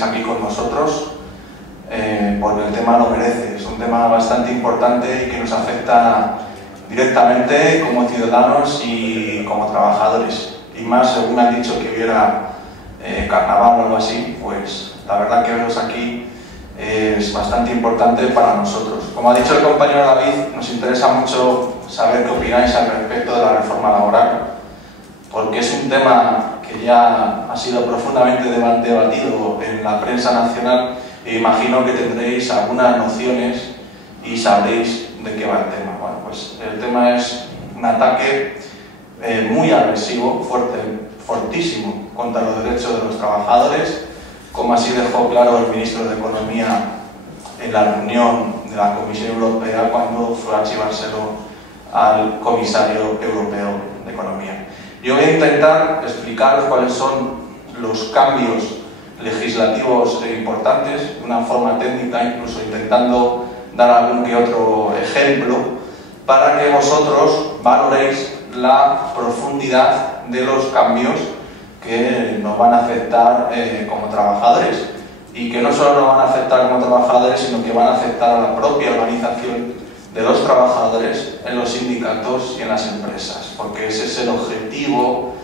estéis aquí con nosotros, porque el tema lo merece. Es un tema bastante importante y que nos afecta directamente como ciudadanos y como trabajadores. Y más, según me han dicho que hubiera carnaval o algo así, pues la verdad que veros aquí es bastante importante para nosotros. Como ha dicho el compañero David, nos interesa mucho saber qué opináis al respecto de la reforma laboral, porque es un tema que ya ha sido profundamente debatido en la prensa nacional e imagino que tendréis algunas nociones y sabréis de qué va el tema. Bueno, pues el tema es un ataque muy agresivo, fortísimo contra los derechos de los trabajadores, como así dejó claro el ministro de Economía en la reunión de la Comisión Europea cuando fue a chivárselo al comisario europeo de Economía. Yo voy a intentar explicaros cuáles son los cambios legislativos importantes, de una forma técnica, incluso intentando dar algún que otro ejemplo, para que vosotros valoréis la profundidad de los cambios que nos van a afectar como trabajadores, y que no solo nos van a afectar como trabajadores, sino que van a afectar a la propia organización de los trabajadores en los sindicatos y en las empresas, porque ese es el objetivo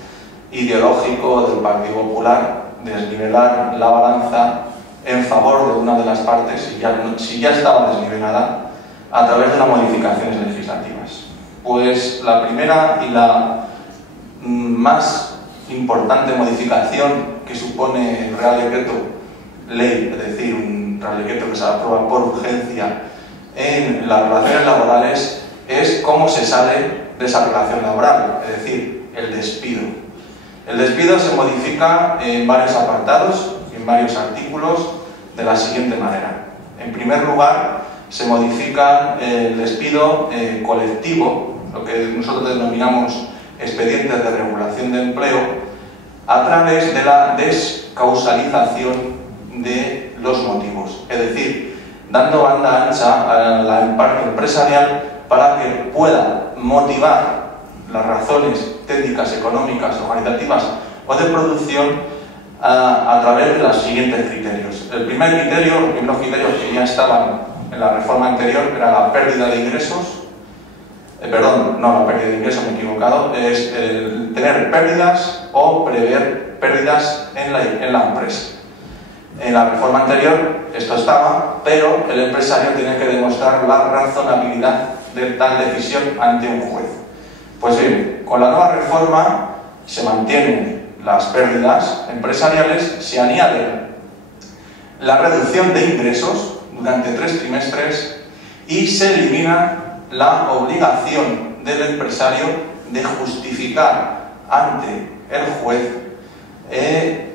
ideológico del Partido Popular: desnivelar la balanza en favor de una de las partes, si ya estaba desnivelada, a través de unas modificaciones legislativas. Pues la primera y la más importante modificación que supone el Real Decreto Ley, es decir, un Real Decreto que se aprueba por urgencia en las relaciones laborales, es cómo se sale de esa relación laboral, es decir, el despido. El despido se modifica en varios apartados, en varios artículos, de la siguiente manera. En primer lugar, se modifica el despido colectivo, lo que nosotros denominamos expedientes de regulación de empleo, a través de la descausalización de los motivos, es decir, dando banda ancha a la parte empresarial para que pueda motivar las razones técnicas, económicas, organizativas o de producción a través de los siguientes criterios. El primer criterio, los primeros criterios que ya estaban en la reforma anterior, era la pérdida de ingresos. Perdón, no la pérdida de ingresos, me he equivocado, es el tener pérdidas o prever pérdidas en la empresa. En la reforma anterior esto estaba, pero el empresario tiene que demostrar la razonabilidad de tal decisión ante un juez. Pues bien, con la nueva reforma se mantienen las pérdidas empresariales, se añade la reducción de ingresos durante 3 trimestres y se elimina la obligación del empresario de justificar ante el juez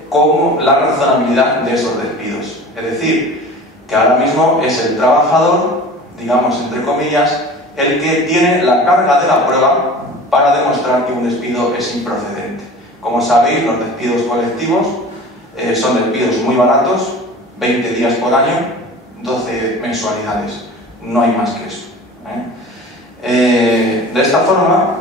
como la razonabilidad de esos despidos. Es decir, que ahora mismo es el trabajador, digamos entre comillas, el que tiene la carga de la prueba para demostrar que un despido es improcedente. Como sabéis, los despidos colectivos son despidos muy baratos, 20 días por año, 12 mensualidades, no hay más que eso. De esta forma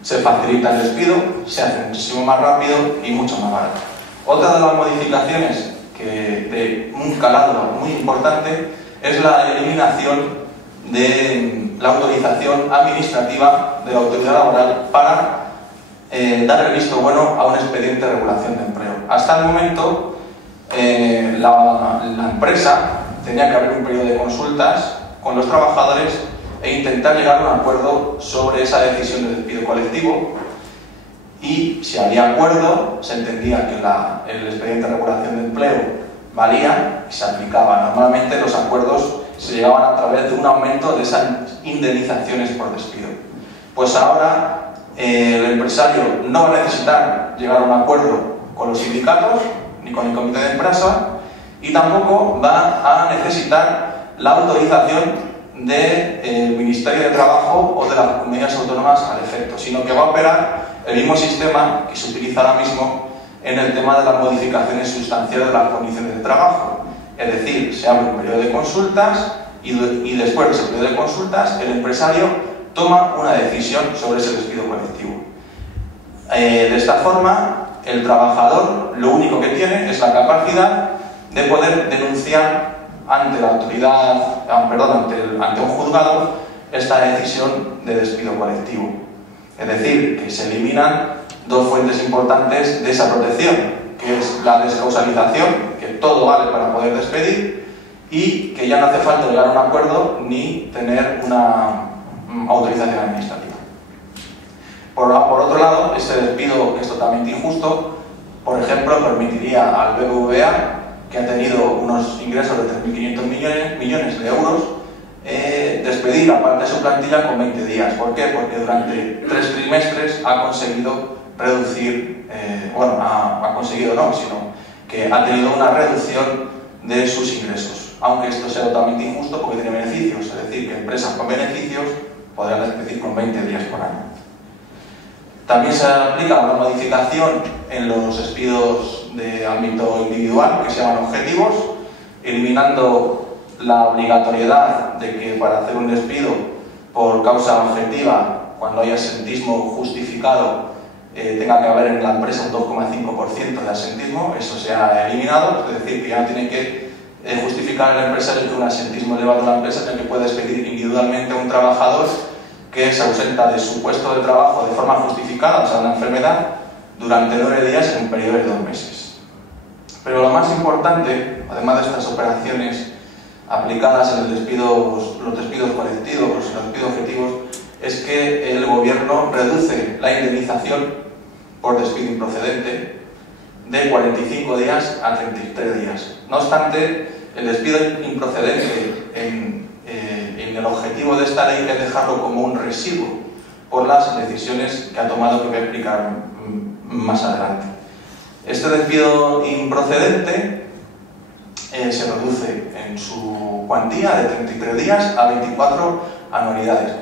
se facilita el despido, se hace muchísimo más rápido y mucho más barato. Otra de las modificaciones de un calado muy importante es la eliminación de la autorización administrativa de la autoridad laboral para dar el visto bueno a un expediente de regulación de empleo. Hasta el momento la empresa tenía que abrir un periodo de consultas con los trabajadores e intentar llegar a un acuerdo sobre esa decisión de despido colectivo, y si había acuerdo se entendía que el expediente de regulación de empleo valía y se aplicaba. Normalmente los acuerdos se llegaban a través de un aumento de esas indemnizaciones por despido. Pues ahora el empresario no va a necesitar llegar a un acuerdo con los sindicatos ni con el comité de empresa, y tampoco va a necesitar la autorización del Ministerio de Trabajo o de las comunidades autónomas al efecto, sino que va a operar el mismo sistema que se utiliza ahora mismo en el tema de las modificaciones sustanciales de las condiciones de trabajo. Es decir, se abre un periodo de consultas y después de ese periodo de consultas el empresario toma una decisión sobre ese despido colectivo. De esta forma el trabajador lo único que tiene es la capacidad de poder denunciar ante la autoridad, ante un juzgado, esta decisión de despido colectivo. Es decir, que se eliminan dos fuentes importantes de esa protección, que es la descausalización, que todo vale para poder despedir, y que ya no hace falta llegar a un acuerdo ni tener una autorización administrativa. Por otro lado, este despido, que es totalmente injusto, por ejemplo, permitiría al BBVA, que ha tenido unos ingresos de 3.500 millones de euros, despedir a parte de su plantilla con 20 días. ¿Por qué? Porque durante 3 trimestres ha conseguido reducir, sino que ha tenido una reducción de sus ingresos. Aunque esto sea totalmente injusto porque tiene beneficios, es decir, que empresas con beneficios podrán despedir con 20 días por año. También se aplica una modificación en los despidos de ámbito individual, que se llaman objetivos, eliminando la obligatoriedad de que para hacer un despido por causa objetiva, cuando haya asentismo justificado, tenga que haber en la empresa un 2,5% de asentismo. Eso se ha eliminado, es decir, que ya no tiene que justificar el empresario que un asentismo elevado de la empresa, sino que puede despedir individualmente a un trabajador que se ausenta de su puesto de trabajo de forma justificada, o sea, una enfermedad, durante 9 días en un periodo de 2 meses. Pero lo más importante, además de estas operaciones aplicadas en los despidos colectivos, los despidos objetivos, es que el gobierno reduce la indemnización por despido improcedente de 45 días a 33 días. No obstante, el despido improcedente en el objetivo de esta ley es dejarlo como un residuo por las decisiones que ha tomado, que voy a explicar más adelante. Este despido improcedente se reduce en su cuantía de 33 días a 24 anualidades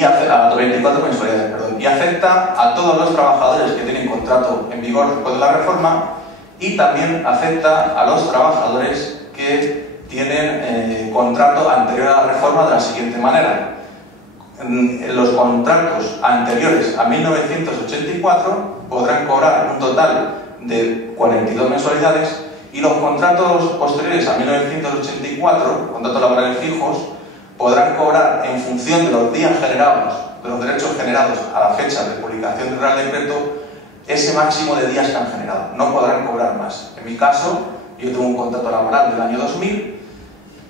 a 24 mensualidades, y afecta a todos los trabajadores que tienen contrato en vigor después de la reforma, y también afecta a los trabajadores que tienen contrato anterior a la reforma de la siguiente manera. Los contratos anteriores a 1984 podrán cobrar un total de 42 mensualidades, y los contratos posteriores a 1984, contratos laborales fijos, podrán cobrar en función de los días generados, de los derechos generados a la fecha de publicación del Real Decreto, ese máximo de días que han generado. No podrán cobrar más. En mi caso, yo tengo un contrato laboral del año 2000,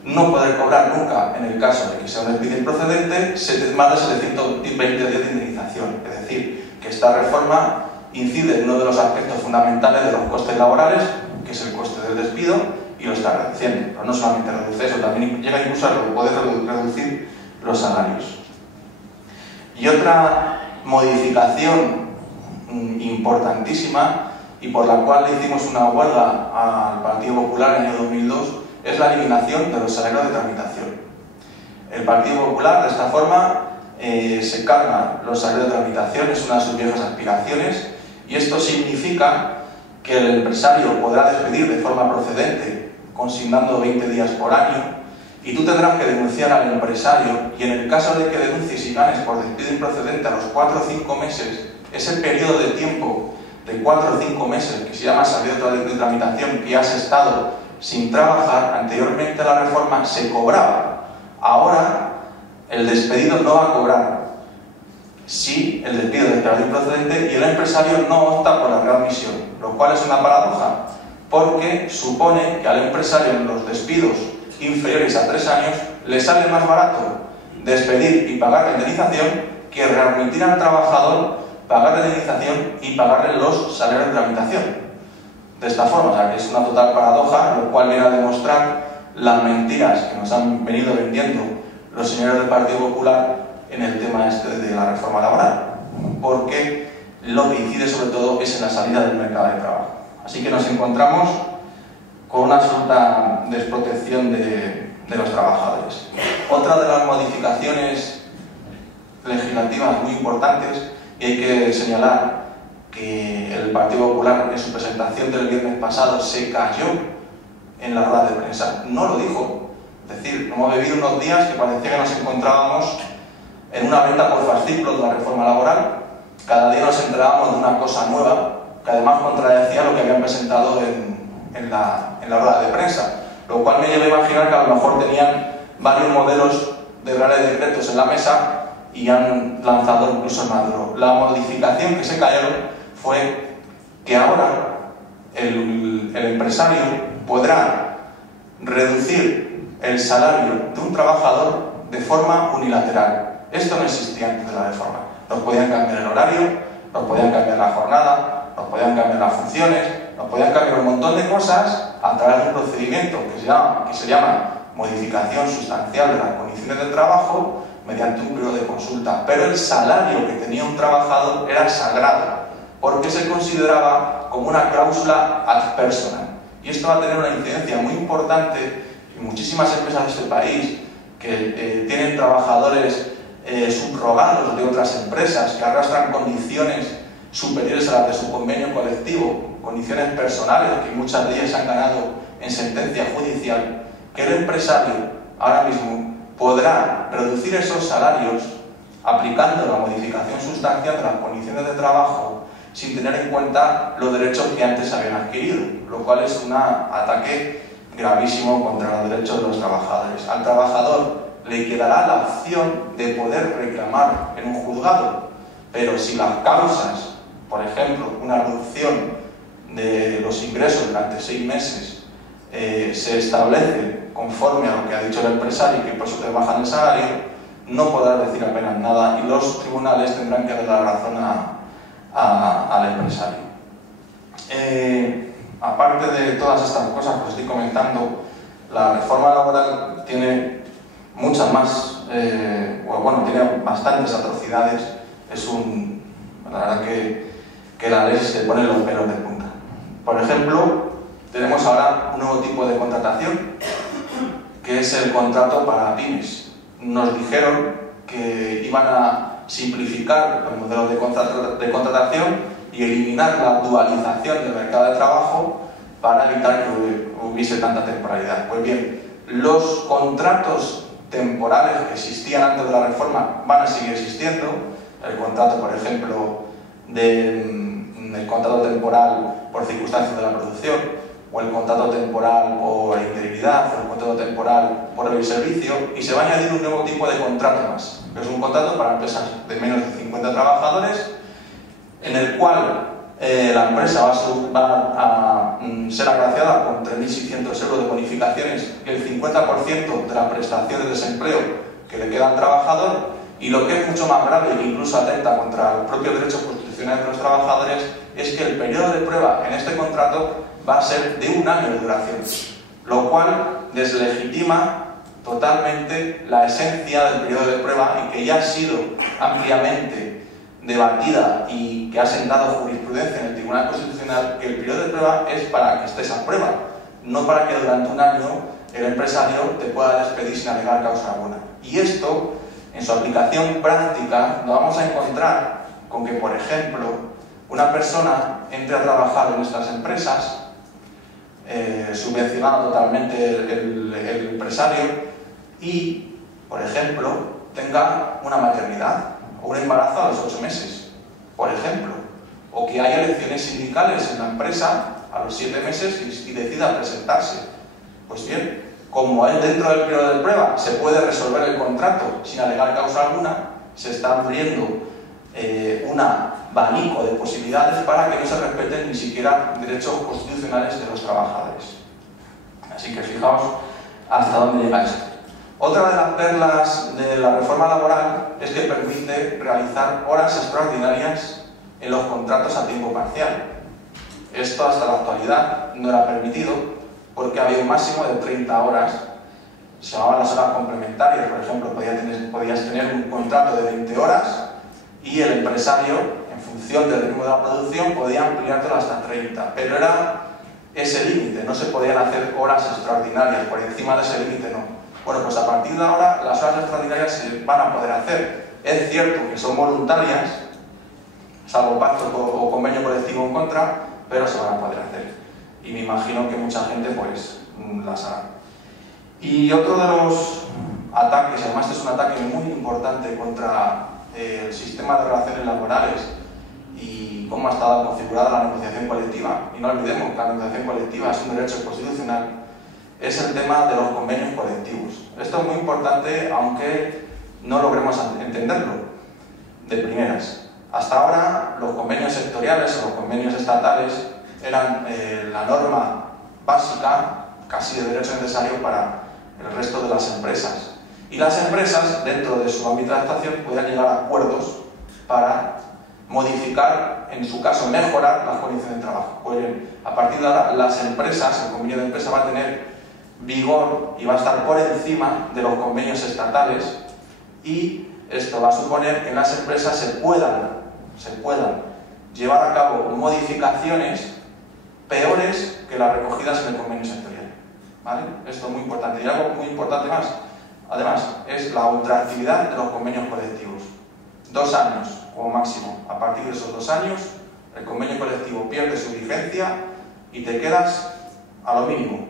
no podré cobrar nunca, en el caso de que sea un despido improcedente, más de 720 días de indemnización. Es decir, que esta reforma incide en uno de los aspectos fundamentales de los costes laborales, que es el coste del despido, y lo está reduciendo. Pero no solamente reduce eso, también llega incluso a poder reducir los salarios. Y otra modificación importantísima, y por la cual le hicimos una huelga al Partido Popular en el año 2002, es la eliminación de los salarios de tramitación. El Partido Popular, de esta forma, se carga los salarios de tramitación, es una de sus viejas aspiraciones, y esto significa que el empresario podrá despedir de forma procedente, consignando 20 días por año, y tú tendrás que denunciar al empresario, y en el caso de que denuncies y ganes por despido improcedente a los 4 o 5 meses, ese periodo de tiempo de 4 o 5 meses, que se llama salida de tramitación, que has estado sin trabajar, anteriormente a la reforma se cobraba. Ahora el despedido no va a cobrar si el despido es declarado improcedente y el empresario no opta por la readmisión, lo cual es una paradoja, porque supone que al empresario en los despidos inferiores a 3 años le sale más barato despedir y pagar la indemnización que readmitir al trabajador, pagar la indemnización y pagarle los salarios de tramitación. De esta forma, o sea, que es una total paradoja, lo cual viene a demostrar las mentiras que nos han venido vendiendo los señores del Partido Popular en el tema este de la reforma laboral, porque lo que incide sobre todo es en la salida del mercado de trabajo. Así que nos encontramos con una absoluta desprotección de los trabajadores. Otra de las modificaciones legislativas muy importantes, y hay que señalar que el Partido Popular en su presentación del viernes pasado se cayó en la rueda de prensa, no lo dijo. Es decir, hemos vivido unos días que parecía que nos encontrábamos en una venta por fascículos de la reforma laboral. Cada día nos enterábamos de una cosa nueva que además contradecía lo que habían presentado en la rueda de prensa, lo cual me lleva a imaginar que a lo mejor tenían varios modelos de reales decretos en la mesa y han lanzado incluso el maduro. La modificación que se cayeron fue que ahora el empresario podrá reducir el salario de un trabajador de forma unilateral. Esto no existía antes de la reforma. Nos podían cambiar el horario, nos podían cambiar la jornada, nos podían cambiar las funciones, nos podían cambiar un montón de cosas a través de un procedimiento que se llama modificación sustancial de las condiciones de trabajo mediante un periodo de consulta. Pero el salario que tenía un trabajador era sagrado, porque se consideraba como una cláusula ad personam. Y esto va a tener una incidencia muy importante en muchísimas empresas de este país que tienen trabajadores subrogados de otras empresas que arrastran condiciones superiores a las de su convenio colectivo, condiciones personales que muchas de ellas se han ganado en sentencia judicial, que el empresario ahora mismo podrá reducir esos salarios aplicando la modificación sustancial de las condiciones de trabajo sin tener en cuenta los derechos que antes habían adquirido, lo cual es un ataque gravísimo contra los derechos de los trabajadores. Al trabajador le quedará la opción de poder reclamar en un juzgado, pero si las causas, por ejemplo, una reducción de los ingresos durante 6 meses, se establece conforme a lo que ha dicho el empresario y que por eso te bajan el salario, no podrás decir apenas nada y los tribunales tendrán que dar la razón al empresario. Aparte de todas estas cosas que os estoy comentando, la reforma laboral tiene muchas más, tiene bastantes atrocidades. La verdad que la ley se pone los pelos de punta. Por ejemplo, tenemos ahora un nuevo tipo de contratación, que es el contrato para pymes. Nos dijeron que iban a simplificar los modelos de contratación y eliminar la dualización del mercado de trabajo para evitar que hubiese tanta temporalidad. Pues bien, los contratos temporales que existían antes de la reforma van a seguir existiendo. El contrato, por ejemplo, el contrato temporal por circunstancias de la producción, o el contrato temporal por interinidad, o el contrato temporal por el servicio, y se va a añadir un nuevo tipo de contrato más, que es un contrato para empresas de menos de 50 trabajadores, en el cual la empresa va a ser agraciada con 3.600 euros de bonificaciones y el 50% de la prestación de desempleo que le queda al trabajador. Y lo que es mucho más grave e incluso atenta contra los propios derechos constitucionales de los trabajadores es que el periodo de prueba en este contrato va a ser de 1 año de duración, lo cual deslegitima totalmente la esencia del periodo de prueba y que ya ha sido ampliamente debatida y que ha sentado jurisprudencia en el Tribunal Constitucional, que el periodo de prueba es para que estés a prueba, no para que durante 1 año el empresario te pueda despedir sin alegar causa alguna. Y esto, en su aplicación práctica, nos vamos a encontrar con que, por ejemplo, una persona entre a trabajar en estas empresas, subvencionado totalmente el empresario, y, por ejemplo, tenga una maternidad o un embarazo a los 8 meses, por ejemplo, o que haya elecciones sindicales en la empresa a los 7 meses y decida presentarse. Pues bien, como él dentro del periodo de prueba se puede resolver el contrato sin alegar causa alguna, se está abriendo un abanico de posibilidades para que no se respeten ni siquiera derechos constitucionales de los trabajadores. Así que fijaos hasta dónde llega esto. Otra de las perlas de la reforma laboral es que permite realizar horas extraordinarias en los contratos a tiempo parcial. Esto hasta la actualidad no era permitido porque había un máximo de 30 horas, se llamaban las horas complementarias. Por ejemplo, podías tener un contrato de 20 horas y el empresario, en función del ritmo de la producción, podía ampliártelo hasta 30, pero era ese límite, no se podían hacer horas extraordinarias, por encima de ese límite no. Bueno, pues a partir de ahora las horas extraordinarias se van a poder hacer. Es cierto que son voluntarias, salvo pacto o convenio colectivo en contra, pero se van a poder hacer. Y me imagino que mucha gente pues las hará. Y otro de los ataques, además este es un ataque muy importante contra el sistema de relaciones laborales y cómo ha estado configurada la negociación colectiva. Y no olvidemos que la negociación colectiva es un derecho constitucional, es el tema de los convenios colectivos. Esto es muy importante, aunque no logremos entenderlo de primeras. Hasta ahora, los convenios sectoriales o los convenios estatales eran la norma básica, casi de derecho necesario para el resto de las empresas. Y las empresas, dentro de su ámbito de actuación, podían llegar a acuerdos para modificar, en su caso mejorar, las condiciones de trabajo. Pues bien, a partir de ahora, las empresas, el convenio de empresa va a tener vigor y va a estar por encima de los convenios estatales, y esto va a suponer que en las empresas se puedan llevar a cabo modificaciones peores que las recogidas en el convenio sectorial. ¿Vale? Esto es muy importante. Y algo muy importante más, además, es la ultraactividad de los convenios colectivos. 2 años como máximo. A partir de esos 2 años, el convenio colectivo pierde su vigencia y te quedas a lo mínimo,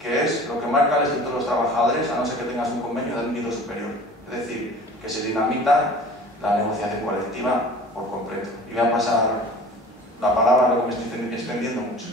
que es lo que marca el Estatuto de los Trabajadores, a no ser que tengas un convenio de admisión superior. Es decir, que se dinamita la negociación colectiva por completo. Y voy a pasar la palabra, lo que me estoy extendiendo mucho.